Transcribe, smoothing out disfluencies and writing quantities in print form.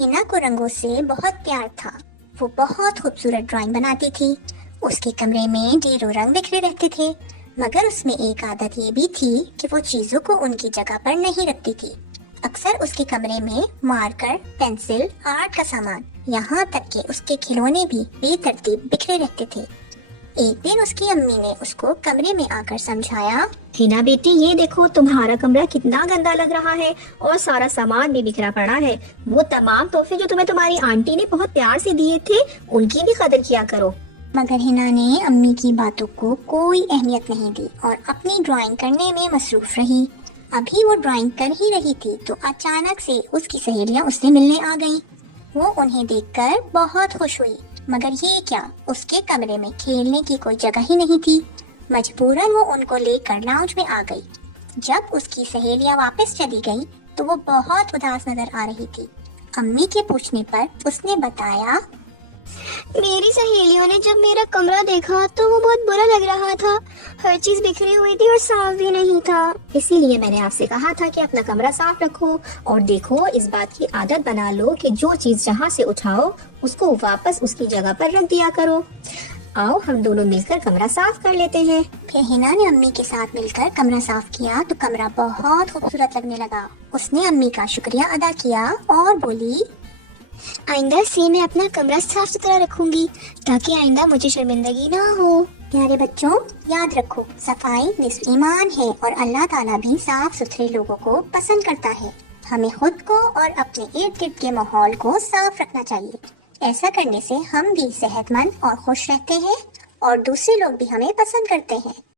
हिना को रंगों से बहुत प्यार था। वो बहुत खूबसूरत ड्राइंग बनाती थी। उसके कमरे में ढेरों रंग बिखरे रहते थे, मगर उसमें एक आदत ये भी थी कि वो चीजों को उनकी जगह पर नहीं रखती थी। अक्सर उसके कमरे में मार्कर, पेंसिल, आर्ट का सामान, यहाँ तक कि उसके खिलौने भी बेतरतीब बिखरे रहते थे। एक दिन उसकी अम्मी ने उसको कमरे में आकर समझाया, हिना बेटी, ये देखो तुम्हारा कमरा कितना गंदा लग रहा है और सारा सामान भी बिखरा पड़ा है। वो तमाम तोहफे जो तुम्हें तुम्हारी आंटी ने बहुत प्यार से दिए थे, उनकी भी कदर किया करो। मगर हिना ने अम्मी की बातों को कोई अहमियत नहीं दी और अपनी ड्राइंग करने में मसरूफ रही। अभी वो ड्राइंग कर ही रही थी तो अचानक से उसकी सहेलियां उससे मिलने आ गईं। वो उन्हें देखकर बहुत खुश हुई, मगर ये क्या, उसके कमरे में खेलने की कोई जगह ही नहीं थी। मजबूरन वो उनको लेकर लाउंज में आ गई। जब उसकी सहेलियां वापस चली गईं, तो वो बहुत उदास नजर आ रही थी। अम्मी के पूछने पर उसने बताया, मेरी सहेलियों ने जब मेरा कमरा देखा तो वो बहुत बुरा लग रहा था। हर चीज बिखरी हुई थी और साफ भी नहीं था। इसीलिए मैंने आपसे कहा था कि अपना कमरा साफ रखो और देखो, इस बात की आदत बना लो कि जो चीज जहाँ से उठाओ उसको वापस उसकी जगह पर रख दिया करो। आओ हम दोनों मिलकर कमरा साफ कर लेते हैं। फिर हिना ने अम्मी के साथ मिलकर कमरा साफ किया तो कमरा बहुत खूबसूरत लगने लगा। उसने अम्मी का शुक्रिया अदा किया और बोली, आइंदा से मैं अपना कमरा साफ सुथरा रखूंगी ताकि आइंदा मुझे शर्मिंदगी ना हो। प्यारे बच्चों, याद रखो, सफाई निस्फ ईमान है और अल्लाह ताला भी साफ सुथरे लोगों को पसंद करता है। हमें खुद को और अपने इर्द गिर्द के माहौल को साफ रखना चाहिए। ऐसा करने से हम भी सेहतमंद और खुश रहते हैं और दूसरे लोग भी हमें पसंद करते हैं।